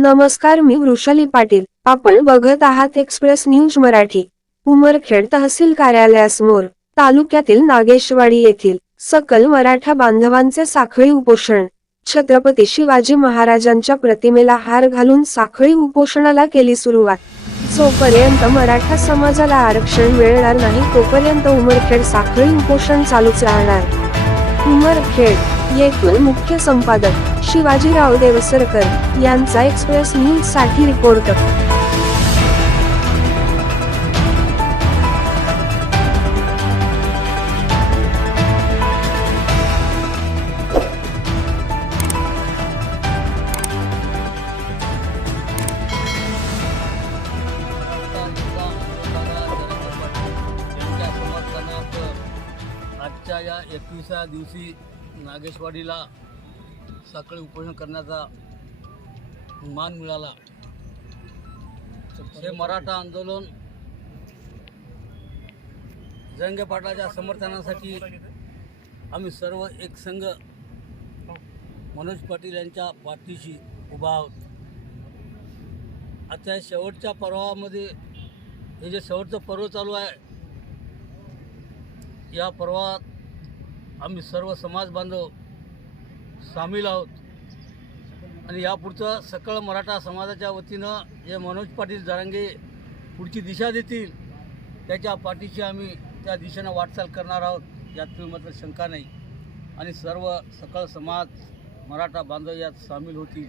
नमस्कार, मी वृषाली पाटील. आपण बघत आहात एक्सप्रेस न्यूज मराठी. उमरखेड तहसील कार्यालयासमोर तालुक्यातील नागेशवाडी येथील सकल मराठा बांधवांचे साखळी उपोषण. छत्रपती शिवाजी महाराजांच्या प्रतिमेला हार घालून साखळी उपोषणाला केली सुरुवात. जोपर्यंत मराठा समाजाला आरक्षण मिळणार नाही तोपर्यंत उमरखेड साखळी उपोषण चालूच राहणार. उमरखेड येथून मुख्य संपादक शिवाजीराव देवसरकर यांचा एक्सप्रेस न्यूज साठी रिपोर्ट. आजच्या या 21व्या दिवशी नागेशवाडीला साखळी उपोषण करण्याचा मान मिळाला. हे मराठा आंदोलन जंगे पाटलाच्या समर्थनासाठी आम्ही सर्व एक संघ मनोज पाटील यांच्या पाठीशी उभा आहोत. आता या शेवटच्या पर्वामध्ये हे जे शेवटचं पर्व चालू आहे, या पर्वात आम्ही सर्व समाज बांधव सामील आहोत आणि यापुढचं सकळ मराठा समाजाच्या वतीनं जे मनोज पाटील जरांगे पुढची दिशा देतील त्याच्या पाठीशी आम्ही त्या दिशेनं वाटचाल करणार आहोत, यात मात्र शंका नाही. आणि सर्व सकळ समाज मराठा बांधव यात सामील होतील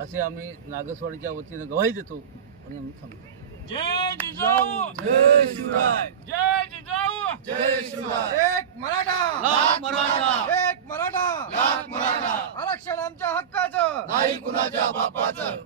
असे आम्ही नागेशवाडीच्या वतीनं ग्वाही देतो आणि आम्ही थांबतो. जय जिजाऊ, जय शिवराय, जय जिजाऊ, जय शिवराय. एक मराठा, लाख मराठा, एक मराठा, लाख मराठा, आरक्षण आमच्या हक्काचं, नाही कुणाच्या बापाचं.